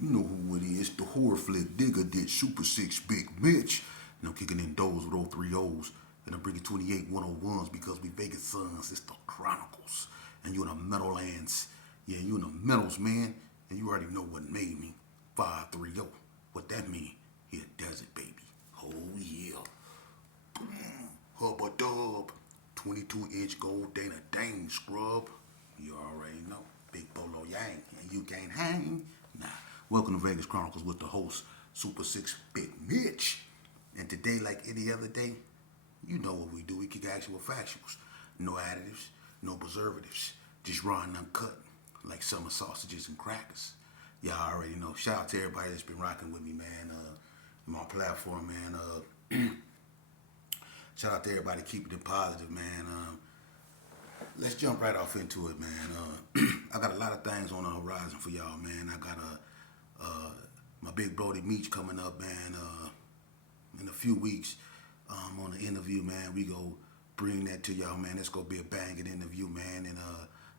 You know who it is, the horror flick digger did Super 6 Big Meech. And I'm kicking in doors with all three O's. And I'm bringing 28 101s because we Vegas sons. It's the Chronicles. And you in the Meadowlands. Yeah, you in the Meadows, man. And you already know what made me. 530. What that mean? Here, desert, baby. Oh, yeah. Hubba dub. 22-inch gold Dana Dane scrub. You already know. Big Bolo Yang. And you can't hang. Nah. Welcome to Vegas Chronicles with the host, Super 6 Big Meech. And today, like any other day, you know what we do. We kick actual factuals. No additives, no preservatives. Just raw and uncut, like summer sausages and crackers. Y'all already know. Shout out to everybody that's been rocking with me, man. My platform, man. Shout out to everybody keeping it positive, man. Let's jump right off into it, man. I got a lot of things on the horizon for y'all, man. I got my big brody Meech coming up, man. In a few weeks, on the interview, man. We go bring that to y'all, man. It's gonna be a banging interview, man. And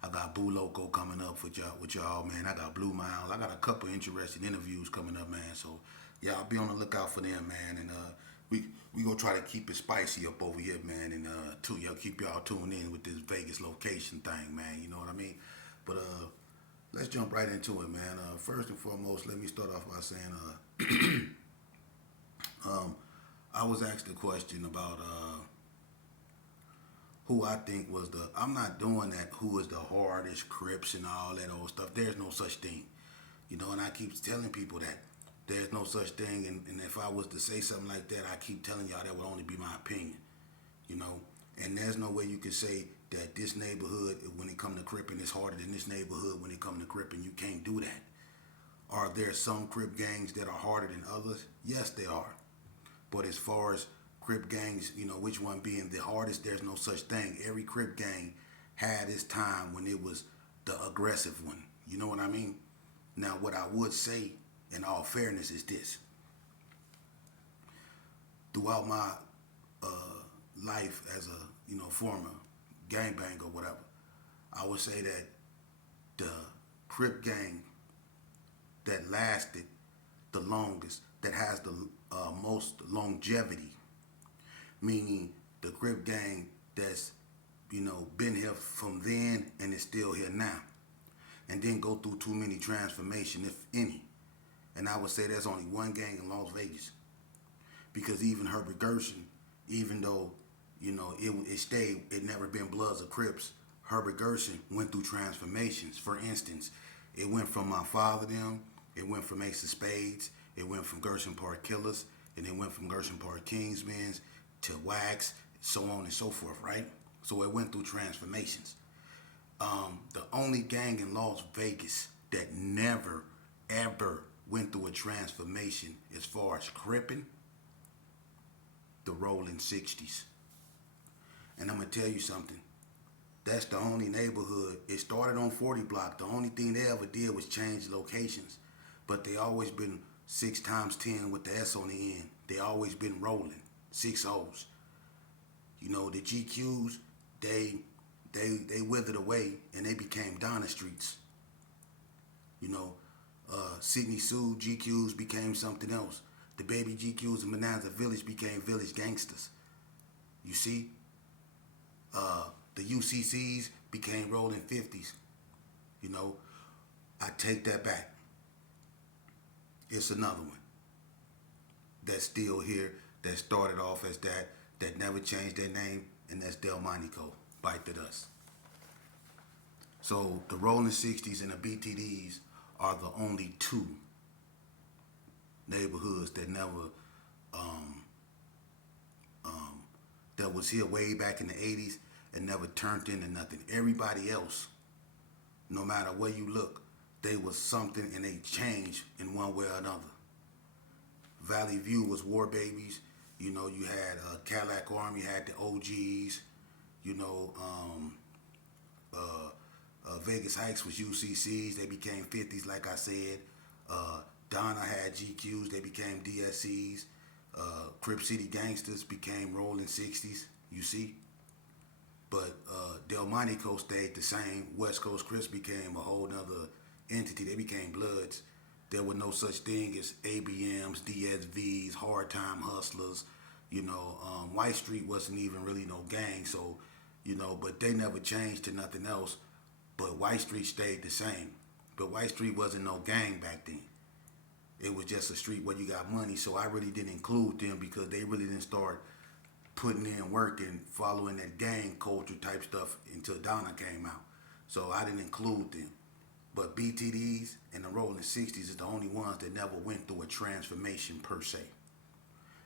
I got Boo Loco coming up with y'all, man. I got Blue Miles. I got a couple interesting interviews coming up, man. So y'all be on the lookout for them, man. And we gonna try to keep it spicy up over here, man. And y'all keep y'all tuned in with this Vegas location thing, man. You know what I mean? But let's jump right into it, man. First and foremost, let me start off by saying, I was asked a question about who I think was the. I'm not doing that. Who is the hardest Crips and all that old stuff? There's no such thing, you know. And I keep telling people that there's no such thing. And if I was to say something like that, I keep telling y'all that would only be my opinion, you know. And there's no way you can say that this neighborhood, when it come to Cripping, is harder than this neighborhood when it come to Cripping. You can't do that. Are there some Crip gangs that are harder than others? Yes, there are. But as far as Crip gangs, you know, which one being the hardest, there's no such thing. Every Crip gang had its time when it was the aggressive one. You know what I mean? Now, what I would say, in all fairness, is this. Throughout my life as a, former gangbang or whatever, I would say that the Crip gang that lasted the longest, that has the most longevity, meaning the Crip gang that's, been here from then and is still here now, and didn't go through too many transformations, if any. And I would say there's only one gang in Las Vegas, because even Herbert Gershon, even though, it never been Bloods or Crips, Herbert Gershon went through transformations. For instance, it went from my father them, it went from Ace of Spades, it went from Gershon Park Killers, and it went from Gershon Park Kingsmen to Wax, so on and so forth, right? So it went through transformations. The only gang in Las Vegas that never, ever went through a transformation as far as Crippin', the Rolling 60s. And I'm going to tell you something. That's the only neighborhood. It started on 40 block. The only thing they ever did was change locations. But they always been 6 times 10 with the S on the end. They always been rolling. 6 O's. You know, the GQs, they withered away and they became Donna Streets. You know, Sydney Sue GQs became something else. The baby GQs in Bonanza Village became Village Gangsters. You see? The UCCs became Rolling 50s. You know, I take that back. It's another one that's still here, that started off as that never changed their name, and that's Delmonico, Bite the Dust. So the Rolling 60s and the BTDs are the only two neighborhoods that never, that was here way back in the 80s and never turned into nothing. Everybody else, no matter where you look, they was something and they changed in one way or another. Valley View was War Babies. You know, you had Cadillac Army, you had the OGs. You know, Vegas Heights was UCCs. They became 50s, like I said. Donna had GQs. They became DSCs. Crip City Gangsters became Rolling 60s. You see? But Delmonico stayed the same. West Coast Crips became a whole nother entity. They became Bloods. There were no such thing as ABMs, DSVs, hard time hustlers. White Street wasn't even really no gang, so but they never changed to nothing else. But White Street stayed the same. But White Street wasn't no gang back then. It was just a street where you got money. So I really didn't include them because they really didn't start putting in work and following that gang culture type stuff until Donna came out. So I didn't include them. But BTDs and the Rolling 60s is the only ones that never went through a transformation per se.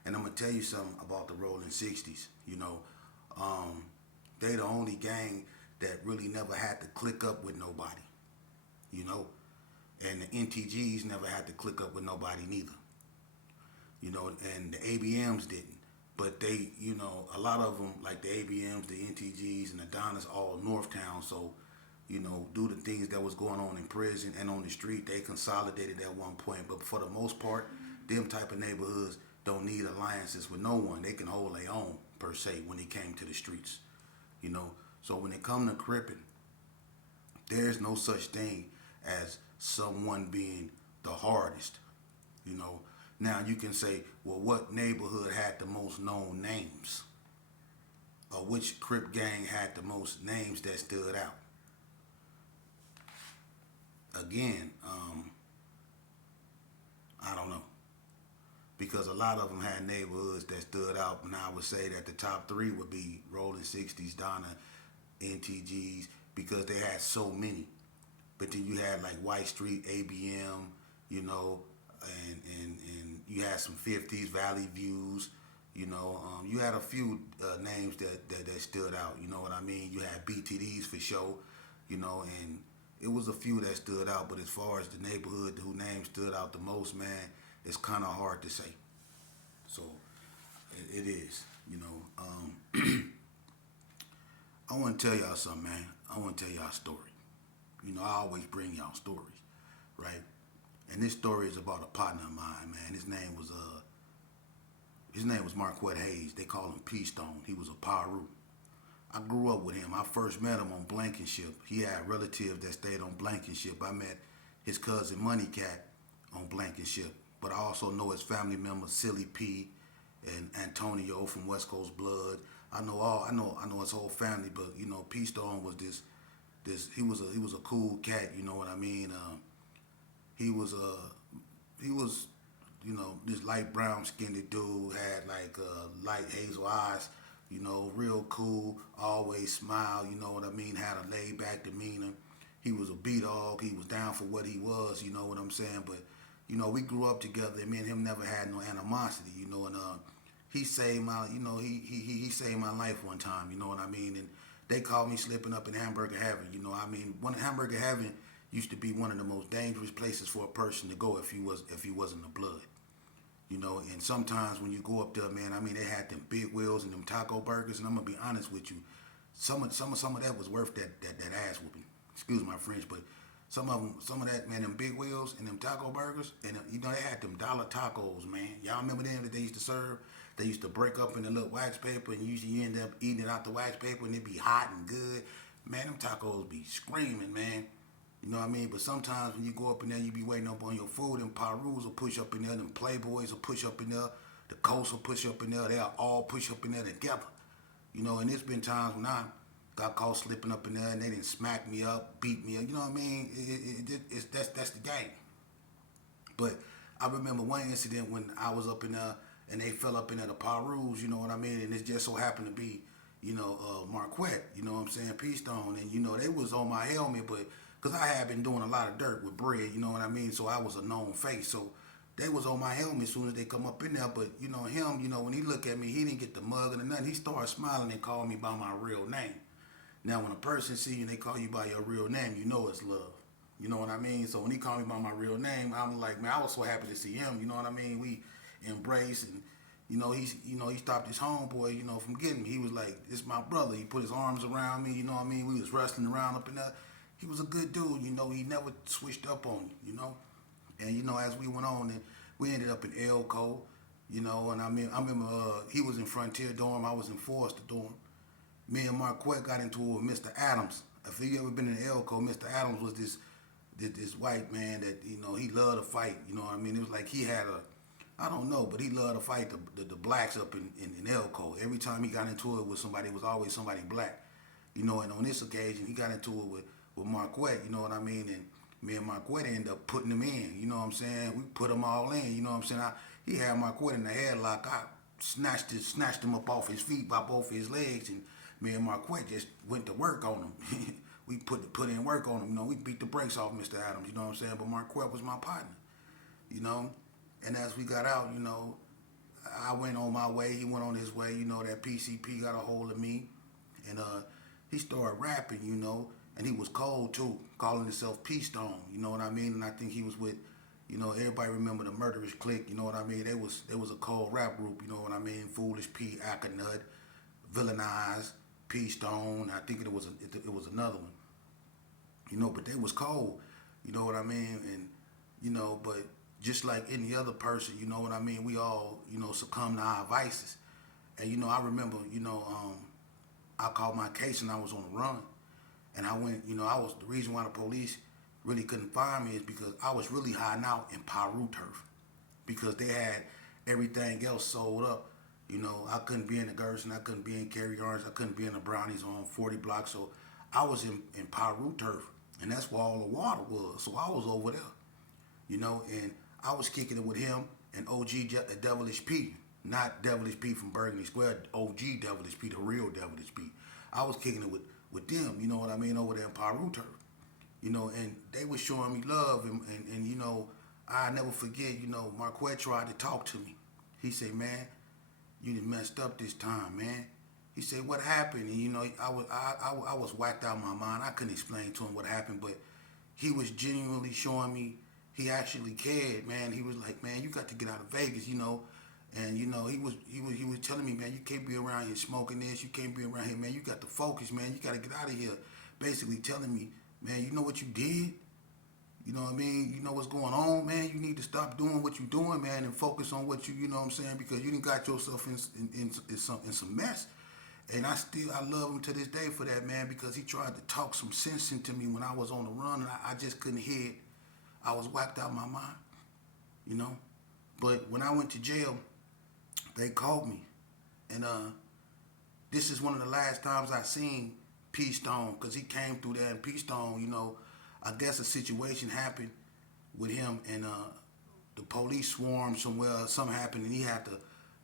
And I'm going to tell you something about the Rolling 60s. They the only gang that really never had to click up with nobody. And the NTGs never had to click up with nobody neither. And the ABMs didn't. But they, a lot of them, like the ABMs, the NTGs, and the Donnas, all Northtown. So, due to things that was going on in prison and on the street, they consolidated at one point. But for the most part, them type of neighborhoods don't need alliances with no one. They can hold their own, per se, when it came to the streets. So when it come to cripping, there's no such thing as someone being the hardest. Now you can say, well, what neighborhood had the most known names? Or which Crip gang had the most names that stood out? Again, I don't know. Because a lot of them had neighborhoods that stood out, and I would say that the top three would be Rolling 60s, Donna, NTGs, because they had so many. But then you had like White Street, ABM, and you had some 50s, Valley Views, you had a few names that stood out, you know what I mean? You had BTDs for sure, and it was a few that stood out, but as far as the neighborhood whose name stood out the most, man, it's kind of hard to say. So it is, I want to tell y'all something, man. I want to tell y'all a story. I always bring y'all stories, right? And this story is about a partner of mine, man. His name was Marquette Hayes. They call him Pstone. He was a Paru. I grew up with him. I first met him on Blankenship. He had relatives that stayed on Blankenship. I met his cousin Money Cat on Blankenship. But I also know his family members, Silly P and Antonio from West Coast Blood. I know his whole family, but Pstone was he was a cool cat, you know what I mean? He was this light brown skinned dude, had like light hazel eyes, real cool, always smile, you know what I mean, had a laid back demeanor. He was a B-dog, he was down for what he was, you know what I'm saying? But, we grew up together, and me and him never had no animosity, and he saved my, he saved my life one time, you know what I mean? And they called me slipping up in Hamburger Heaven, One Hamburger Heaven used to be one of the most dangerous places for a person to go if he wasn't a blood. And sometimes when you go up there, man, they had them big wheels and them taco burgers, and I'm gonna be honest with you, some of that was worth that ass whooping. Excuse my French, but some of that, man, them big wheels and them taco burgers, and they had them dollar tacos, man. Y'all remember them that they used to serve? They used to break up in the little wax paper, and usually you end up eating it out the wax paper, and it be hot and good. Man, them tacos be screaming, man. You know what I mean? But sometimes when you go up in there, you be waiting up on your food, and Parus will push up in there, them Playboys will push up in there, the Coast will push up in there, they'll all push up in there together. And there's been times when I got caught slipping up in there, and they didn't smack me up, beat me up, you know what I mean? That's the game. But I remember one incident when I was up in there, and they fell up in there, the Parus, you know what I mean? And it just so happened to be, Marquette, you know what I'm saying, Pstone, and, they was on my helmet, but because I had been doing a lot of dirt with bread, you know what I mean? So I was a known face. So they was on my helmet as soon as they come up in there. But, him, when he looked at me, he didn't get the mug or nothing. He started smiling and called me by my real name. Now, when a person see you and they call you by your real name, you know it's love. You know what I mean? So when he called me by my real name, I'm like, man, I was so happy to see him. You know what I mean? We embraced, and, he stopped his homeboy, from getting me. He was like, this is my brother. He put his arms around me, you know what I mean? We was wrestling around up in there. He was a good dude, he never switched up on you, And, as we went on, and we ended up in Elko, and I remember he was in Frontier Dorm, I was in Forrester Dorm. Me and Marquette got into it with Mr. Adams. If you ever been in Elko, Mr. Adams was this white man that, you know, he loved to fight. You know what I mean? It was like he had a, I don't know, but he loved to fight the blacks up in Elko. Every time he got into it with somebody, it was always somebody black. You know, and on this occasion, he got into it with Marquette, you know what I mean? And me and Marquette ended up putting him in, you know what I'm saying? We put him all in, you know what I'm saying? He had Marquette in the headlock. I snatched him up off his feet by both his legs, and me and Marquette just went to work on him. We put in work on him, you know. We beat the brakes off Mr. Adams, you know what I'm saying? But Marquette was my partner, you know. And as we got out, you know, I went on my way. He went on his way. You know, that PCP got a hold of me, and he started rapping, you know, and he was cold too, calling himself Pstone. You know what I mean? And I think he was with, you know, everybody remember the Murderous Clique. You know what I mean? They was a cold rap group. You know what I mean? Foolish P, Akanut, Villainized, Pstone. I think it was another one. You know, but they was cold. You know what I mean? And you know, but just like any other person, you know what I mean? We all, you know, succumb to our vices. And you know, I remember, you know, I called my case and I was on the run. And I went, you know, the reason why the police really couldn't find me is because I was really hiding out in Paru turf. Because they had everything else sold up. You know, I couldn't be in the Gerson, I couldn't be in Cary Orange, I couldn't be in the Brownies on 40 blocks. So I was in Paru turf. And that's where all the water was. So I was over there. You know, and I was kicking it with him and OG Devilish P. Not Devilish P from Burgundy Square, OG Devilish P, the real Devilish P. I was kicking it with them, you know what I mean, over there in Paru turf. You know, and they was showing me love, and you know, I never forget, you know, Marquette tried to talk to me. He said, man, you done messed up this time, man. He said, what happened? And you know, I was whacked out of my mind. I couldn't explain to him what happened, but he was genuinely showing me he actually cared, man. He was like, man, you got to get out of Vegas, you know. And you know, he was telling me, man, you can't be around here smoking this, you can't be around here, man. You got to focus, man. You got to get out of here. Basically telling me, man, you know what you did? You know what I mean? You know what's going on, man. You need to stop doing what you're doing, man, and focus on what you know what I'm saying, because you done got yourself in some mess. And I love him to this day for that, man, because he tried to talk some sense into me when I was on the run, and I just couldn't hear it. I was whacked out of my mind, you know. But when I went to jail, they called me, and this is one of the last times I seen Pstone, because he came through there, and Pstone, you know, I guess a situation happened with him, and the police swarmed somewhere, something happened, and he had to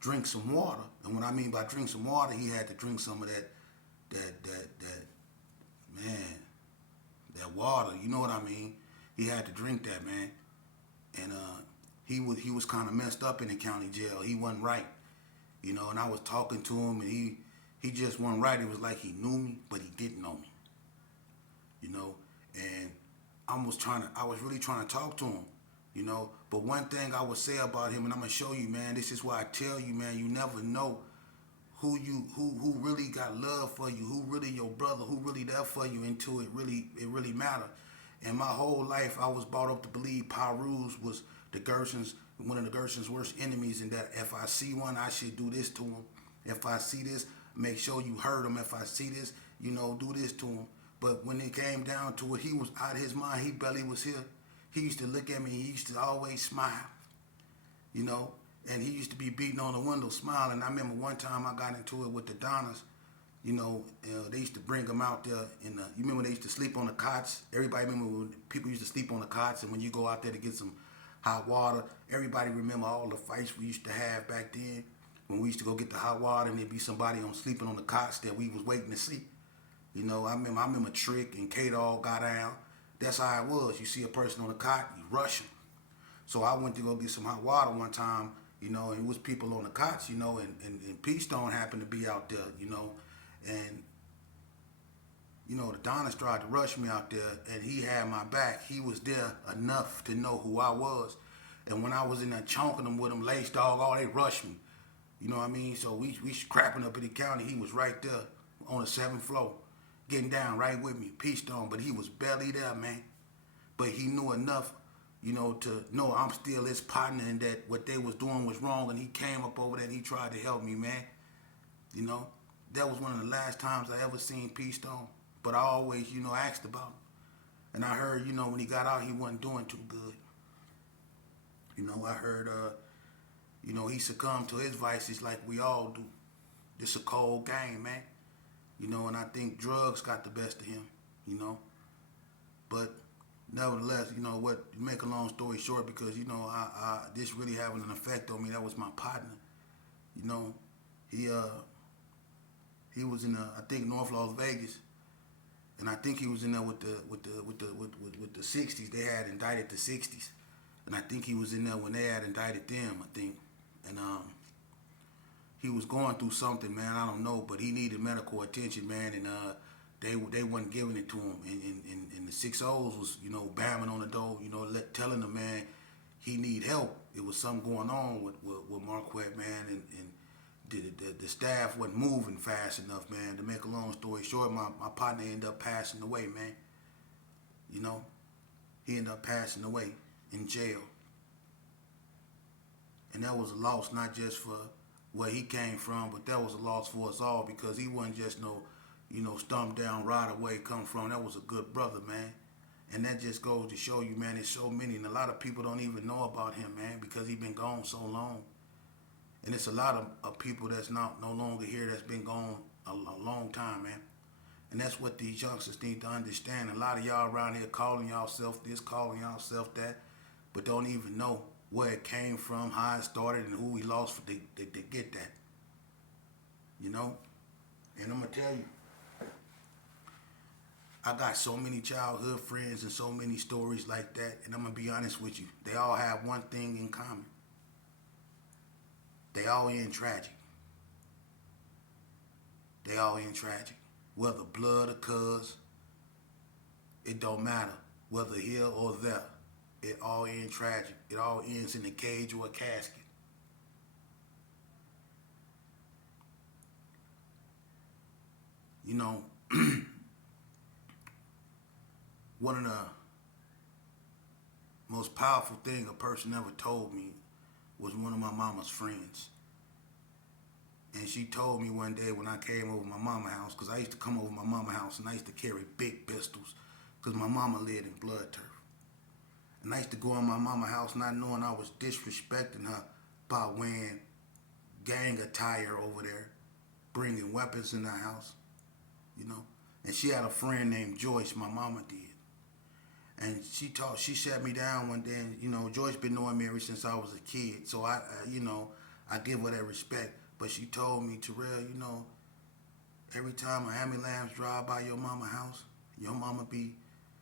drink some water. And what I mean by drink some water, he had to drink some of that man, that water. You know what I mean? He had to drink that, man. And he was kind of messed up in the county jail. He wasn't right, you know. And I was talking to him, and he just wasn't right. It was like he knew me, but he didn't know me, you know. And I was really trying to talk to him, you know. But one thing I would say about him, and I'm gonna show you, man. This is why I tell you, man. You never know who really got love for you, who really your brother, who really there for you. Into it really matter. And my whole life, I was brought up to believe Pirus was one of the Gerson's worst enemies, and that if I see one, I should do this to him. If I see this, make sure you hurt him. If I see this, you know, do this to him. But when it came down to it, he was out of his mind. He barely was here. He used to look at me. He used to always smile, you know. And he used to be beating on the window, smiling. I remember one time I got into it with the Donnas. You know, they used to bring them out there. You remember they used to sleep on the cots? Everybody remember when people used to sleep on the cots, and when you go out there to get some hot water, everybody remember all the fights we used to have back then when we used to go get the hot water, and there'd be somebody sleeping on the cots that we was waiting to see. You know, I remember Trick and K-Dog got down. That's how it was. You see a person on the cot, you rush them. So I went to go get some hot water one time, you know, and it was people on the cots, you know, and Pstone happened to be out there, you know. And, you know, the Donnas tried to rush me out there, and he had my back. He was there enough to know who I was. And when I was in there chonking them with him, Lace Dog, they rushed me. You know what I mean? So we scrapping up in the county. He was right there on the 7th floor, getting down right with me, Pstone. But he was barely there, man. But he knew enough, you know, to know I'm still his partner, and that what they was doing was wrong. And he came up over there and he tried to help me, man. You know? That was one of the last times I ever seen Pstone. But I always, you know, asked about him. And I heard, when he got out, he wasn't doing too good. I heard, he succumbed to his vices like we all do. This a cold game, man. And I think drugs got the best of him, you know. But nevertheless, what, to make a long story short, because, I this really having an effect on me. That was my partner. You know, he was in I think North Las Vegas, and I think he was in there with the 60s. They had indicted the 60s, and I think he was in there when they had indicted them. I think, and he was going through something, man. I don't know, but he needed medical attention, man, and they wasn't giving it to him, and the 6 O's was bamming on the door, telling him, man, he need help. It was something going on with Marquette, man, and the staff wasn't moving fast enough, man. To make a long story short, my partner ended up passing away, man. He ended up passing away in jail. And that was a loss, not just for where he came from, but that was a loss for us all, because he wasn't just no, stomp down, right away, come from. That was a good brother, man. And that just goes to show you, man, there's so many, and a lot of people don't even know about him, man, because he been gone so long. And it's a lot of people that's no longer here, that's been gone a long time, man. And that's what these youngsters need to understand. A lot of y'all around here calling y'all self this, calling y'all self that, but don't even know where it came from, how it started, and who we lost to get that. And I'm going to tell you, I got so many childhood friends and so many stories like that, and I'm going to be honest with you. They all have one thing in common. They all end tragic. They all end tragic. Whether blood or cuz, it don't matter. Whether here or there, it all ends tragic. It all ends in a cage or a casket. One of the most powerful thing a person ever told me was one of my mama's friends. And she told me one day when I came over my mama's house, because I used to come over my mama's house and I used to carry big pistols, because my mama lived in blood turf. And I used to go in my mama's house not knowing I was disrespecting her by wearing gang attire over there, bringing weapons in the house, And she had a friend named Joyce, my mama did. And she sat me down one day, and, Joyce been knowing me ever since I was a kid. So I give her that respect. But she told me, Terrell, every time an ambulance drive by your mama's house, your mama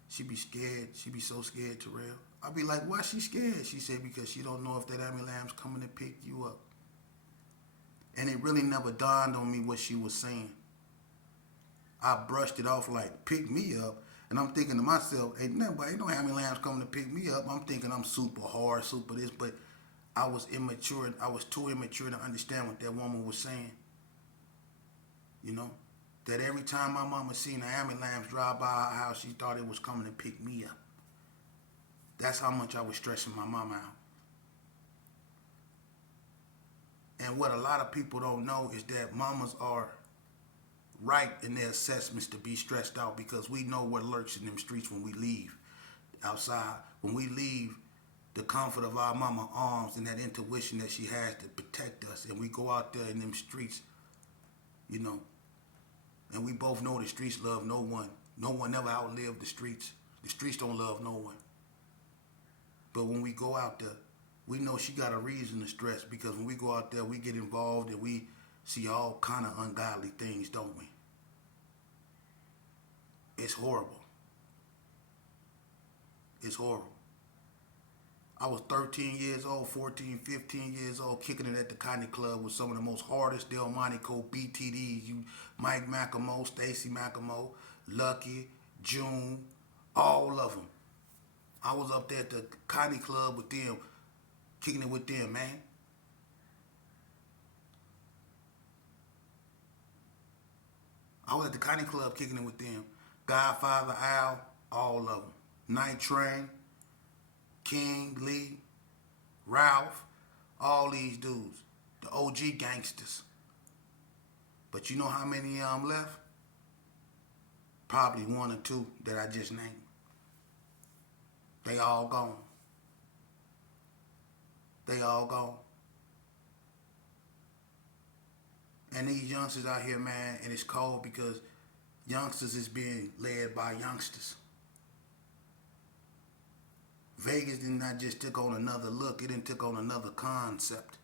she be scared. She be so scared, Terrell. I be like, why she scared? She said, because she don't know if that ambulance coming to pick you up. And it really never dawned on me what she was saying. I brushed it off like, pick me up. And I'm thinking to myself, ain't no ambulance coming to pick me up. I'm thinking I'm super hard, super this, but I was immature. I was too immature to understand what that woman was saying. That every time my mama seen an ambulance drive by her house, she thought it was coming to pick me up. That's how much I was stressing my mama out. And what a lot of people don't know is that mamas are right in their assessments to be stressed out, because we know what lurks in them streets when we leave outside. When we leave the comfort of our mama arms and that intuition that she has to protect us, and we go out there in them streets, and we both know the streets love no one. No one ever outlived the streets. The streets don't love no one. But when we go out there, we know she got a reason to stress, because when we go out there, we get involved and we see all kind of ungodly things, don't we? It's horrible. It's horrible. I was 13 years old, 14, 15 years old, kicking it at the Cotton Club with some of the most hardest Delmonico BTDs. Mike Mackamo, Stacy Mackamo, Lucky, June, all of them. I was up there at the Cotton Club with them, kicking it with them, man. I was at the Cotton Club kicking it with them. Godfather, Al, all of them. Night Train, King, Lee, Ralph, all these dudes. The OG gangsters. But you know how many of them left? Probably 1 or 2 that I just named. They all gone. They all gone. And these youngsters out here, man, and it's cold because youngsters is being led by youngsters. Vegas did not just took on another look, it didn't took on another concept.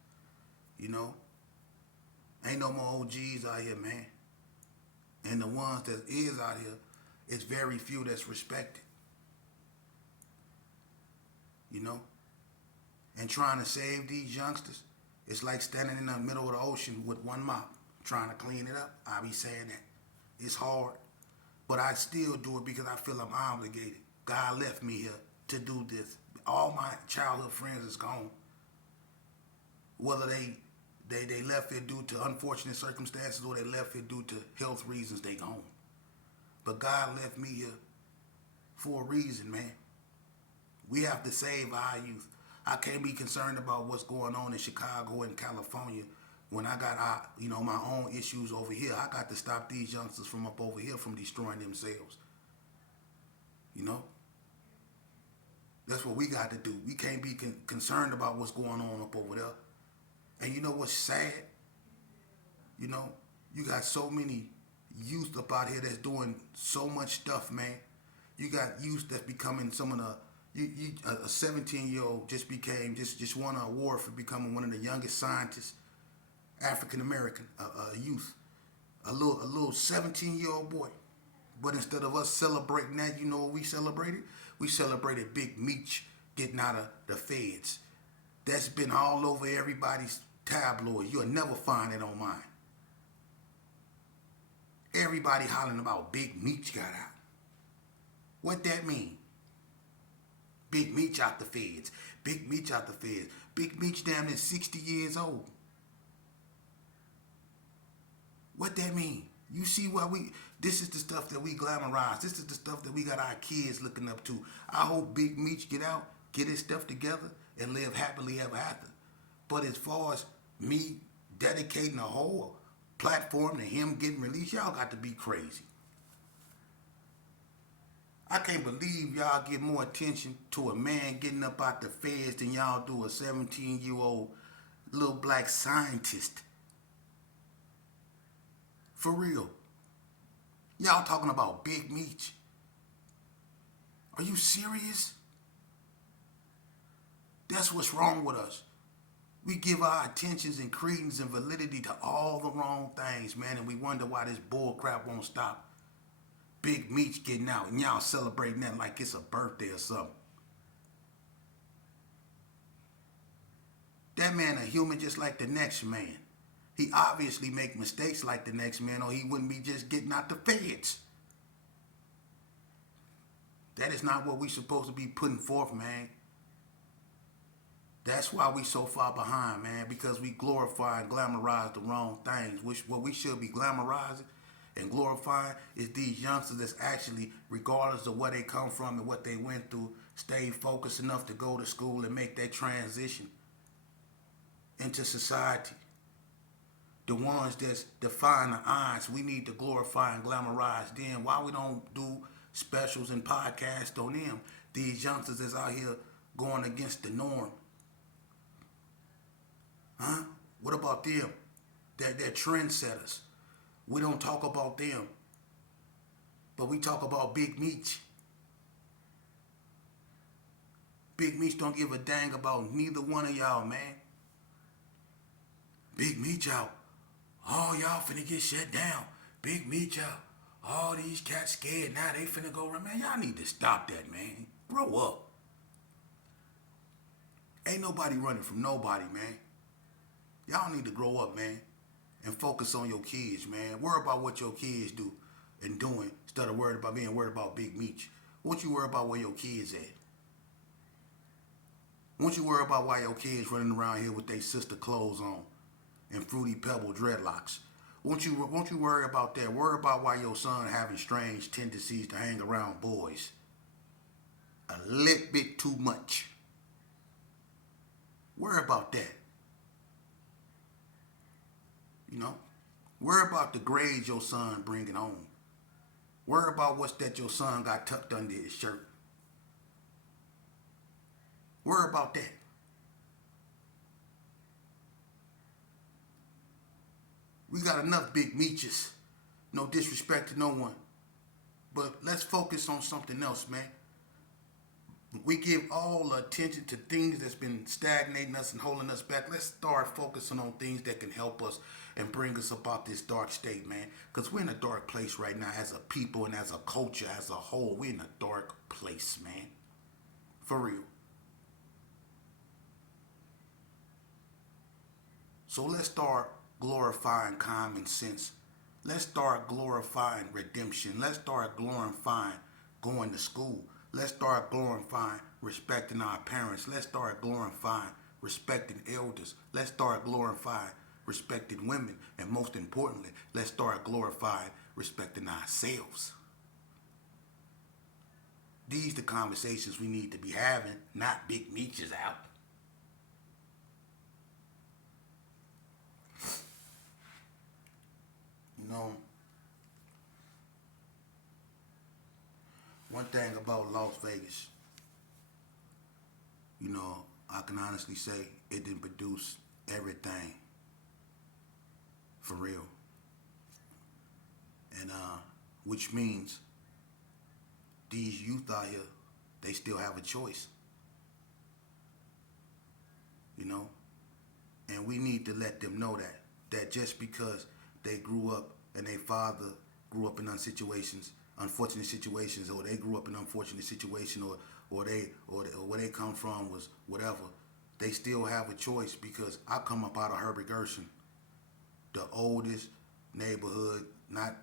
You know? Ain't no more OGs out here, man. And the ones that is out here, it's very few that's respected. You know? And trying to save these youngsters, it's like standing in the middle of the ocean with one mop, trying to clean it up. I be saying that. It's hard. But I still do it because I feel I'm obligated. God left me here to do this. All my childhood friends is gone. Whether they left here due to unfortunate circumstances or they left here due to health reasons, they gone. But God left me here for a reason, man. We have to save our youth. I can't be concerned about what's going on in Chicago and California when I got my own issues over here. I got to stop these youngsters from up over here from destroying themselves. You know? That's what we got to do. We can't be concerned about what's going on up over there. And you know what's sad? You know, you got so many youth up out here that's doing so much stuff, man. You got youth that's becoming some of the a 17-year-old just won an award for becoming one of the youngest scientists, African American, youth, a little 17-year-old boy. But instead of us celebrating that, you know what we celebrated? We celebrated Big Meech getting out of the feds. That's been all over everybody's tabloid. You'll never find it on mine. Everybody hollering about Big Meech got out. What that mean? Big Meech out the feds. Big Meech out the feds. Big Meech damn near 60 years old. What that mean? You see why this is the stuff that we glamorize. This is the stuff that we got our kids looking up to. I hope Big Meech get out, get his stuff together, and live happily ever after. But as far as me dedicating a whole platform to him getting released, y'all got to be crazy. I can't believe y'all give more attention to a man getting up out the feds than y'all do a 17-year-old little black scientist. For real. Y'all talking about Big Meech. Are you serious? That's what's wrong with us. We give our attentions and credence and validity to all the wrong things, man, and we wonder why this bull crap won't stop. Big Meech getting out, and y'all celebrating that like it's a birthday or something. That man a human just like the next man. He obviously make mistakes like the next man, or he wouldn't be just getting out the feds. That is not what we supposed to be putting forth, man. That's why we so far behind, man, because we glorify and glamorize the wrong things. What we should be glamorizing and glorifying is these youngsters that's actually, regardless of where they come from and what they went through, stay focused enough to go to school and make that transition into society. The ones that's defying the odds, we need to glorify and glamorize them. Why we don't do specials and podcasts on them? These youngsters that's out here going against the norm. Huh? What about them? They're trendsetters. We don't talk about them, but we talk about Big Meech. Big Meech don't give a dang about neither one of y'all, man. Big Meech out. Oh, y'all finna get shut down. Big Meech out. All these cats scared now. They finna go run. Man, y'all need to stop that, man. Grow up. Ain't nobody running from nobody, man. Y'all need to grow up, man. And focus on your kids, man. Worry about what your kids do and doing instead of being worried about Big Meech. Won't you worry about where your kids at? Won't you worry about why your kids running around here with their sister clothes on and Fruity Pebble dreadlocks? Won't you worry about that? Worry about why your son having strange tendencies to hang around boys. A little bit too much. Worry about that. You know, worry about the grades your son bringing home. Worry about what's that your son got tucked under his shirt. Worry about that. We got enough big Meeches. No disrespect to no one. But let's focus on something else, man. We give all the attention to things that's been stagnating us and holding us back. Let's start focusing on things that can help us and bring us about this dark state, man. Because we're in a dark place right now as a people and as a culture as a whole. We're in a dark place, man. For real. So let's start glorifying common sense. Let's start glorifying redemption. Let's start glorifying going to school. Let's start glorifying respecting our parents. Let's start glorifying respecting elders. Let's start glorifying respecting women. And most importantly, let's start glorifying respecting ourselves. These are the conversations we need to be having, not big Meeches out. You know, one thing about Las Vegas, I can honestly say it didn't produce everything for real. And which means these youth out here, they still have a choice. You know? And we need to let them know that just because they grew up and their father grew up in unfortunate situations, or they grew up in unfortunate situation, or where they come from was whatever, they still have a choice. Because I come up out of Herbert Gershon, the oldest neighborhood, not